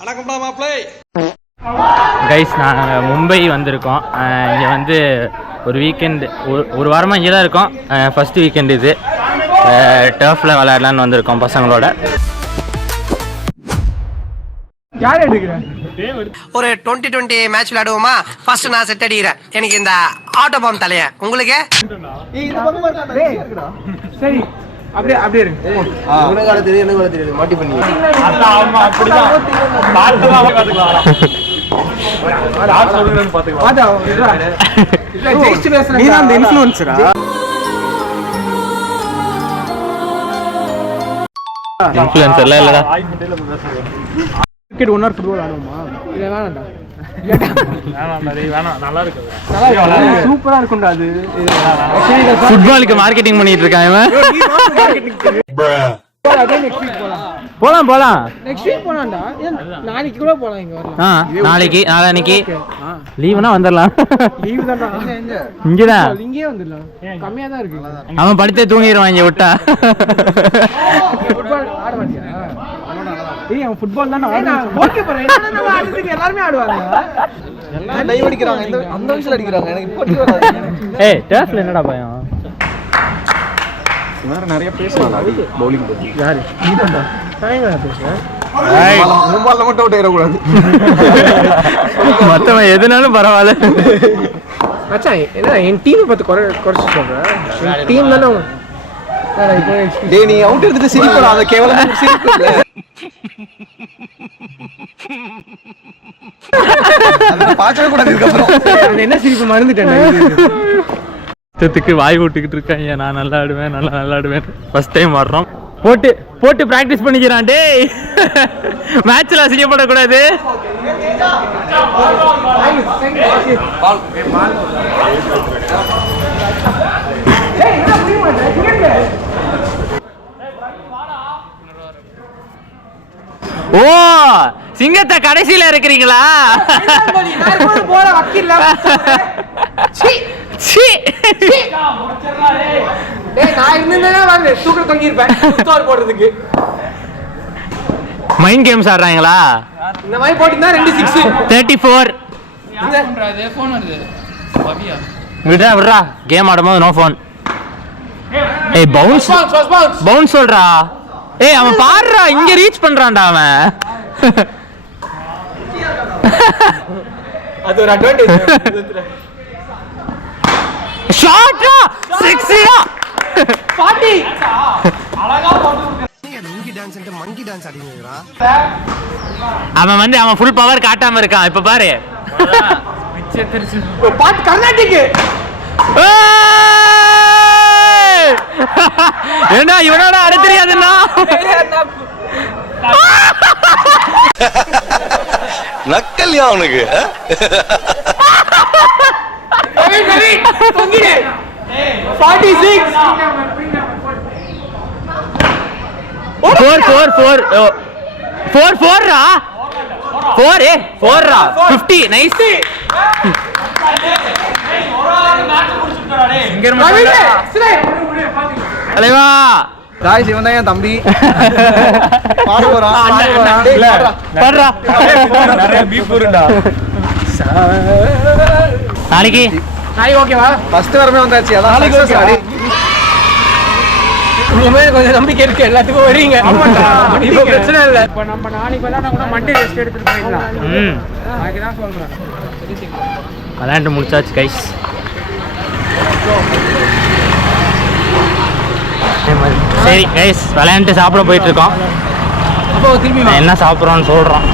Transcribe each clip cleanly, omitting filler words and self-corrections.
வணக்கம்டா மாப்ளே. Guys, நாங்கள் மும்பை வந்திருக்கோம். இங்கே வந்து ஒரு வீக்கெண்டு, ஒரு வாரமாக இங்கே தான் இருக்கோம். ஃபஸ்ட்டு வீக்கெண்டு இது. டர்ஃபில் விளையாடலான்னு வந்திருக்கோம் பசங்களோட. யார் எடுக்கிறேன்? ஒரு 20-20 மேட்ச் விளையாடுவோமா? ஃபர்ஸ்ட் நான் செட் அடிக்கிறேன். எனக்கு இந்த ஆட்டோ பாம் தலைய உங்களுக்கு சரி, அப்படியே அப்படியே இருக்கு. உனக்கு தெரியும், எனக்கு தெரியும், மாட்டி பண்ணி இன்ஃப்ளூயன்சர்ல இல்லடா. கிரிக்கெட் 1 ஹவர் ஃபுட்பால் ஆடுவோமா? இல்ல வேணாம்டா. சூப்பரா இருக்கும்டா அது. ஃபுட்பாலுக்கு மார்க்கெட்டிங் பண்ணிட்டு இருக்கான் இவன். போலாம் போலாம், நெக்ஸ்ட் வீக் போலாம்டா. நாளைக்கு கூட போலாம். இங்க வரலாம். நாளைக்கு நாளைக்கு லீவுனா வந்துடலாம். லீவ் தான்டா. இங்கதான் இங்கே வந்துடலாம். கம்மியா தான் இருக்கு. அவன் படுத்தே தூங்கிடுவான் இங்க விட்டா. ஃபுட்பால் ஆட மாட்டியா? ஏய், அவன் ஃபுட்பால் தான ஆடுறான். ஓகே பாரு, நம்ம ஆடுறதுக்கு எல்லாரும் ஆடுவாங்க. எல்லாம் டைவ் அடிக்கறாங்க. அந்த வயசுல அடிக்கறாங்க. எனக்கு இப்போ அடி வராது. ஏய், டர்ஃப்ல என்னடா பயம்? வேற நிறைய பேசலாம் பவுலிங் பத்தி. யாரு? நீதான்டா. டைம்ல பேசுறேன். ஏய், மும்பால்ல மட்டும் அவுட் ஆயிர கூடாது. மத்தவன் எதுனாலும் பரவாயில்ல. மச்சான், என்ன என் டீம் பத்தி குறைச்சு சொல்றேன். என் டீம் தானே. டேய், நீ அவுட் எடுத்துட்டு சிரிப்படா. அந்த கேவலமா சிரிப்பு இல்ல. அத பார்க்கவே கூடாது. இதுக்கு அப்புறம் அது என்ன சிரிப்பு மறந்துட்டேன். இஷ்டத்துக்கு வாய் விட்டுக்கிட்டு இருக்காங்க. நான் நல்லா ஆடுவேன், நல்லா ஆடுவேன். ஃபர்ஸ்ட் டைம் வர்றோம். போட்டு பிராக்டிஸ் பண்ணிக்கிறான். டேய், மேட்ச்ல அசிங்கப்படக்கூடாது. ஓ, சிங்கத்தை கடைசியில இருக்கிறீங்களா? மைண்ட் கேம்ஸ் ஆடுறாங்களா? இந்த மாதிரி போட்டினா 2 6 34. விடுறா கேம் ஆடும்போது நோ ஃபோன். ஏய், பவுன்ஸ் சொல்றா. ஏய், அவன் பாடுறா, இங்க ரீச் பண்றான்டா அவன். அது ஒரு அட்வான்டேஜ். ஷாட்டா 60டா 40. அழகா போட்டு monkey dance and monkey dance ஆடிங்கறா. அவன் வந்து அவன் ஃபுல் பவர் காட்டாம இருக்கான். இப்ப பாரு, பாட் கர்நாடிக். ஏண்டா இவனோட அட தெரியாதுன்னா? நக்கல்யா அவனுக்கு. கரெக்ட் தொங்கிடு. 46 4 ரா 4 ரா 50. நைஸ். தலைவா, गाइस இவன் தான் என் தம்பி. பாட போறான். பாடுறா. நிறைய பீப் வரும்டா. நாளைக்கு ஓகேவா? ஃபர்ஸ்ட் வரமே வந்தாச்சு. அதான் சக்சஸ் ஆடி. உங்க மேல கொஞ்சம் நம்பிக்கை இருக்கு. எல்லாத்துக்கும் வரீங்க. ஆமாடா, இப்போ பிரச்சனை இல்ல. இப்போ நம்ம நாளைக்கு வரலாம் கூட மண்டே ரெஸ்ட் எடுத்துட்டு போயிடலாம். அதுக்கு தான் சொல்றேன். விளையாண்டு முடிச்சாச்சு கைஸ். சரி கைஸ், விளையாண்டு சாப்பிட போயிட்டு இருக்கோம். அப்போ திரும்பி என்ன சாப்பிட்றோன்னு சொல்கிறோம்.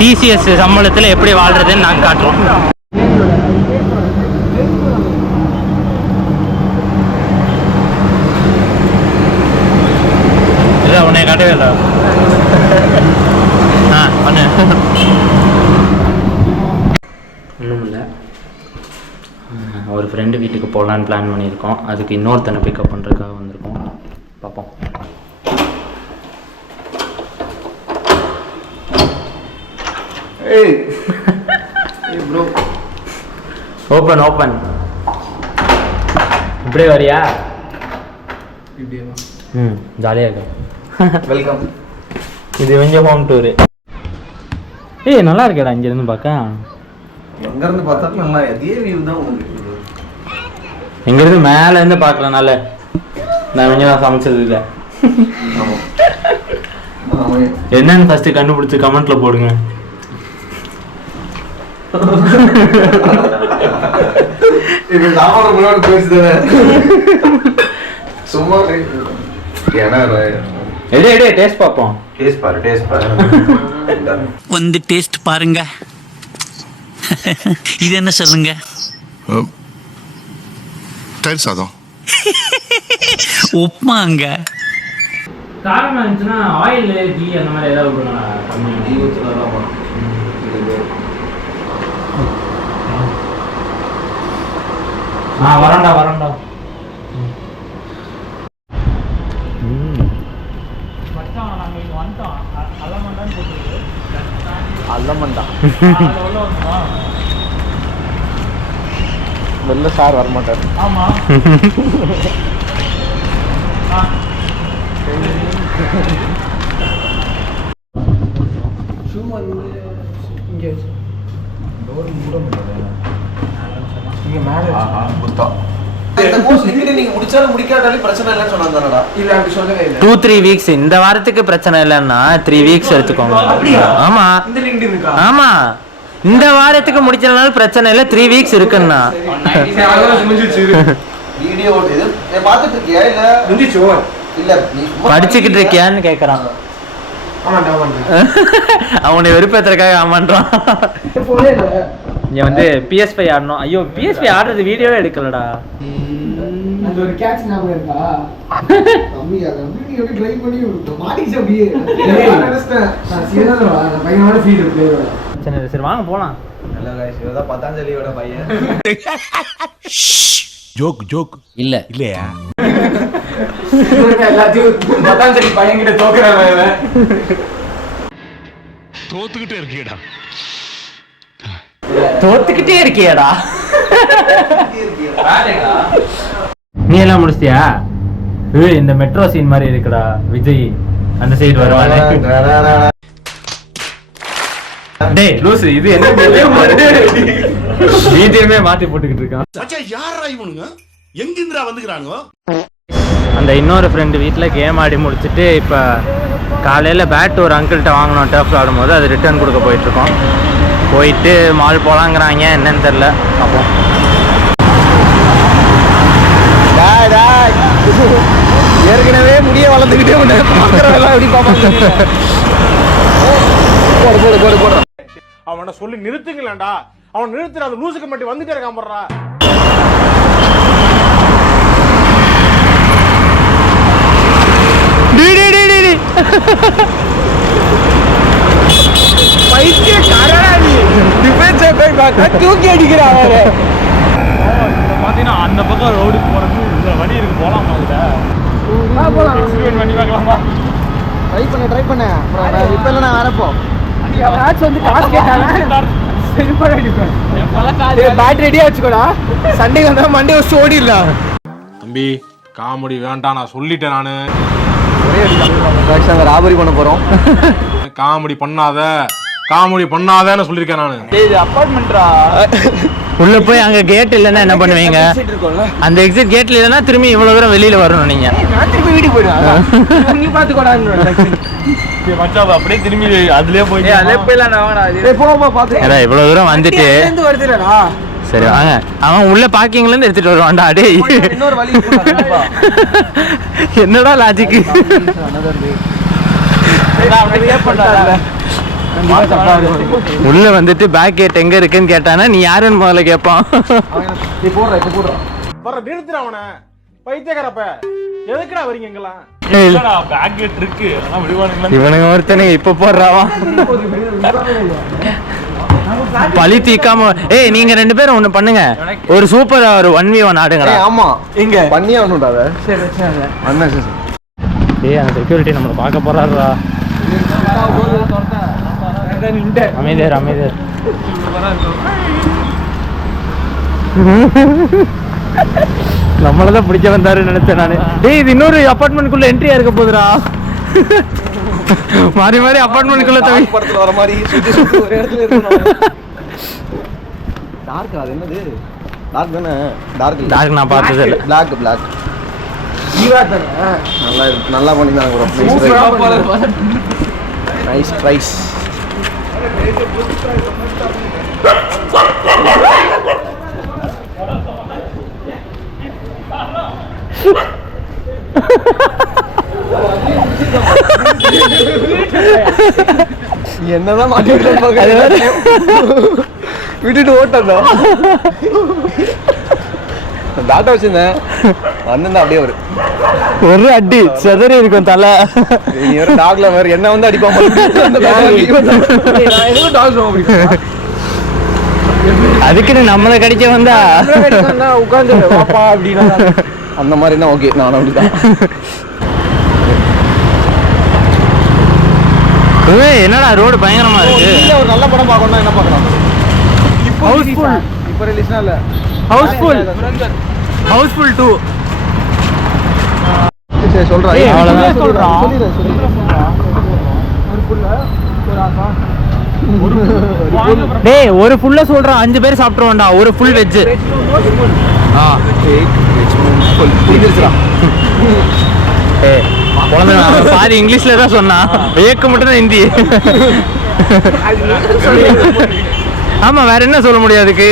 டிசிஎஸ் சம்பளத்தில் எப்படி வாழ்றதுன்னு நாங்கள் காட்டுறோம். இல்லை, உன்னை காட்டவே இல்லை. பண்ணு. ஒன்றும் இல்லை, ஒரு ஃப்ரெண்டு வீட்டுக்கு போகலான்னு பிளான் பண்ணியிருக்கோம். அதுக்கு இன்னொருத்தனை பிக்கப் பண்ணுறதுக்காக வந்திருக்கோம். பார்ப்போம். ஏய் ப்ரோ, ஓப்பன். இப்படியே வரியா? ஜாலியாக இருக்கும். வெல்கம். இது கொஞ்சம் ஹோம் டூரு. ஏய் நல்லா இருக்கேடா இங்க இருந்து பார்க்க. எங்க இருந்து பார்த்தாலும் நல்லா அதே வியூ தான் உங்களுக்கு. எங்க இருந்து மேல இருந்து பார்க்கலாம் நல்ல. நான் இங்க சமைச்சது இல்ல. என்னன்னு ஃபர்ஸ்ட் கண்டுபிடிச்சு கமெண்ட்ல போடுங்க. இது சாப்பாடு முன்னாடி பேசுதானே சும்மா ஏன்னா எடே டேஸ்ட் பாப்போம். டேஸ்ட் பாரு வந்து டேஸ்ட் பாருங்க. இது என்ன சொல்லுங்க? தயிர் சாதம். உப்மாங்க. காரமா இருந்துச்சுன்னா ஆயில் டீ அந்த மாதிரி ஏதாவது விடணும். கம்மி டீ ஊத்துறதாமா வரண்டா அல்லமண்டா வெளில சார் வரமாட்டார். ஆமா நீங்க முடிச்சாலும் முடிக்காட்டாலும் பிரச்சனை இல்லைன்னு சொன்னாங்கடா. இல்ல அப்படி சொல்லவே இல்ல. 2-3 வீக்ஸ் இந்த வாரத்துக்கு பிரச்சனை இல்லைன்னா 3 வீக்ஸ் எடுத்துக்கோங்க. ஆமா இந்த லிங்க் இருக்கா? ஆமா இந்த வாரத்துக்கு முடிச்சனால பிரச்சனை இல்ல 3 வீக்ஸ் இருக்குன்னா. வீடியோ இது பாத்துட்டு இருக்கியா இல்ல முடிஞ்சோ இல்ல நீ படிச்சுக்கிட்டு இருக்கியான்னு கேக்குறான். ஆமாண்டா அவனை வெறுப்பேத்துறதுக்காக ஆமான்றான். போவே இல்ல. இங்க வந்து PS5 ஆடணும். ஐயோ PS5 ஆடுறது வீடியோவே எடுக்கலடா. அது ஒரு கேட்ச் ஞாபகம் இருக்கா? கம்மியா கம்மி எப்படி ட்ரை பண்ணி மாட்டிச்சு அப்படியே நான் நினைச்சேன் நான் சீரியஸா நான் பயங்கரமான ஃபீல் இருக்கு. சரி வாங்க போலாம். ஹலோ गाइस இவதான் பதஞ்சலியோட பையன். ஜோக் இல்ல இல்லையா? எல்லாத்தையும் பதாஞ்சலி பையன்கிட்ட தோக்குறவன். தோத்துக்கிட்டே இருக்கீடா. தோத்துக்கிட்டே இருக்கியாடா. நீ எல்லாம் முடிச்சிட்டியா? இந்த மெட்ரோ சீன் மாதிரி இருக்குடா. விஜய் அந்த சைடு வருவானே. டேய் லூசு இது என்ன பிஜிஎம்மே மாத்தி போட்டுக்கிட்டு இருக்கான். மச்சான் யாரா இவனுங்க? எங்கிந்திரா வந்துக்கறானுங்க? அந்த இன்னொரு ஃப்ரெண்டு வீட்டில் கேம் ஆடி முடிச்சுட்டு இப்போ காலையில் பேட் ஒரு அங்கிள்கிட்ட வாங்கினோம் டர்ஃப் ஆடும்போது அது ரிட்டர்ன் கொடுக்க போயிட்டுருக்கோம். போயிட்டு மால் போகலாங்கிறாங்க என்னன்னு தெரில பார்ப்போம். ஏற்கனவே முடிய வளர்ந்துக்கிட்டே பார்க்குறவெல்லாம் எப்படி பார்ப்பாங்க. போடு அவனை சொல்லி நிறுத்துங்களேன்டா. அவன் நிறுத்துற அந்த லூசுக்கு மட்டும் வந்துட்டே இருக்கான் போடுறா. தூக்கி அடிக்கிறான். பார்த்தீங்கன்னா அந்த பக்கம் ரோடுக்கு போகிறது இந்த வழி இருக்கு போகலாமா? வண்டி பார்க்கலாமா? ட்ரை பண்ண இப்ப இல்ல நான் வரப்போம். வந்து காசு கேட்டாங்க பேட்டரி ரெடியா வச்சுக்கோடா. சண்டே வந்தா மண்டே வச்சு ஓடிடலாம். தம்பி காமெடி வேண்டாம் நான் சொல்லிட்டேன். நானு ராபரி பண்ண போறோம். காமெடி பண்ணாதன்னு சொல்லியிருக்கேன் நானு. அப்பார்ட்மெண்ட்ரா உள்ள போய் அங்க கேட் இல்லைன்னா என்ன பண்ணுவீங்க? அந்த எக்ஸிட் கேட்ல இல்லைன்னா திரும்பி இவ்வளவு தூரம் வெளியில வரணும் நீங்க. நான் திரும்பி வீட்டுக்கு போயிடுவேன். நீ பாத்துக்கோடா. அப்படியே திரும்பி அதுலயே போய் அதே போயிடலாம். போமா பாத்து இவ்வளவு தூரம் வந்துட்டு வருதுலடா. சரி வாங்க. அவன் உள்ள பார்க்கிங்ல இருந்து எடுத்துட்டு வருவான்டா. டேய் இன்னொரு வழி என்னடா லாஜிக்? உள்ள வந்துட்டு பேக் கேட் எங்க இருக்குன்னு கேட்டானா நீ யாருன்னு முதல்ல கேட்பான். வர நிறுத்துற அவனை பைத்தியக்காரப்ப. எதுக்குடா வரீங்க எங்கெல்லாம்? இவனுங்க ஒருத்தனை இப்ப போடுறாவா பழி தீக்காம. ஏய் நீங்க 2 பேரும் ஒண்ணு பண்ணுங்க. ஒரு சூப்பர் ஒரு 1v1 ஆடுங்கடா. ஆமா எங்க பண்ணியே ஆகணும்டா அத. சரி சரி அண்ணா சரி. ஏய் அந்த செக்யூரிட்டி நம்மள பார்க்க போறாருடா. அமைதியார் அமைதியார். நம்மளதான் பிடிச்ச வந்தாருன்னு நினைச்சேன் நானு. டேய் இது இன்னொரு அபார்ட்மெண்ட்குள்ள என்ட்ரியா இருக்க போகுதுடா. மாறி மாறி அப்பார்ட்மெண்ட்குள்ள தவி படத்துல வர மாதிரி சுத்தி சுத்தி ஒரு இடத்துல இருக்கணும். டார்க் அது என்னது? டார்க் தானே? டார்க் டார்க் நான் பார்த்தது இல்லை. Black black. நல்லா இருக்கு. நல்லா பண்ணிருந்தாங்க ப்ரோ. நைஸ் ட்ரைஸ். என்னதான் விட்டுட்டு ஓட்டா டாட்டா வச்சிருந்தேன் வந்து அப்படியே ஒரு அடி செதறி இருக்கும் தலை. நீ வேற டாக்ல வேற என்ன வந்து அடிப்பான். அதுக்குன்னு நம்மளை கடிக்க வந்தா உட்காந்து பாப்பா அப்படின்னா அந்த மாதிரினா ஓகே. நானும் அப்படிதான். என்னடா ரோடு பயங்கரமா இருக்கு. ஒரு நல்ல படம் பார்க்கணும்னா என்ன பார்க்கலாம்? ஹவுஸ்ஃபுல். இப்போ ரிலீஸ்னா இல்ல. ஹவுஸ்ஃபுல் 2. சரி சொல்றா. அவ்வளவுதான் சொல்றா. டேய் ஒரு ஃபுல்லா சொல்றான். 5 பேர் சாப்பிட்டுருவோம்டா. ஒரு ஃபுல் வெஜ். பாதி இங்கிலீஷ்ல தான் சொன்னான். ஏக்க மட்டும் தான் ஹிந்தி. ஆமா வேற என்ன சொல்ல முடியும் அதுக்கு?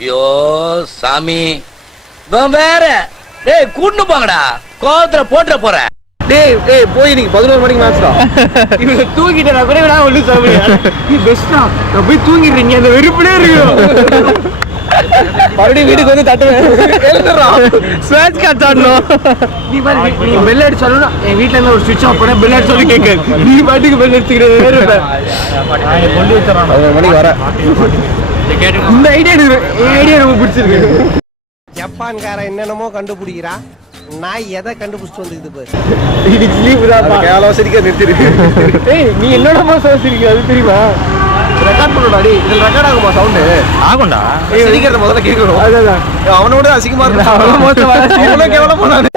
ஐயோ சாமி வேற டேய் கூட்டு போங்கடா கோவத்துல போட்டுற போற. டேய் டேய் போய் நீ 11 மணிக்கு மேட்ச்டா. இவனை தூங்கிட்டு நான் கூட நான் ஒன்றும் சொல்ல முடியாது. நீ பெஸ்டா நான் போய் தூங்கிடுறீங்க அந்த வெறுப்புலே இருக்கு. மறுபடியும் வீட்டுக்கு வந்து தட்டுவேன். எழுந்துடுறா. ஸ்வேட்ச் கார்டு ஆடணும். நீ பாரு நீ பெல் அடிச்சாலும் என் வீட்டுல இருந்து ஒரு சுவிட்ச் ஆஃப் பண்ண பெல் அடிச்சாலும் கேட்காது. நீ பாட்டுக்கு பெல் அடிச்சுக்கிறேன். 11 மணிக்கு வர. இந்த ஐடியா என் ஐடியா ரொம்ப பிடிச்சிருக்கு. ஜப்பான்காரன் என்னென்னமோ கண்டுபிடிக்கிறா. நான் எதை கண்டுபிடிச்சிட்டு வந்துக்குது பாரு. இன்னைக்கு லீவு தான். கேவலம் சிரிக்க நிறுத்திருக்கு. ஏய் நீ என்னோட சிரிக்க அது தெரியுமா? ரெக்கார்ட் பண்ணடா. டேய் இதுல ரெக்கார்ட் ஆகுமா சவுண்ட்? ஆகும்டா. சிரிக்கிறத முதல்ல கேட்கணும். அதான் அவனோட அசிங்கமா இருக்கு. அவ்வளவு கேவலம் பண்ணாது.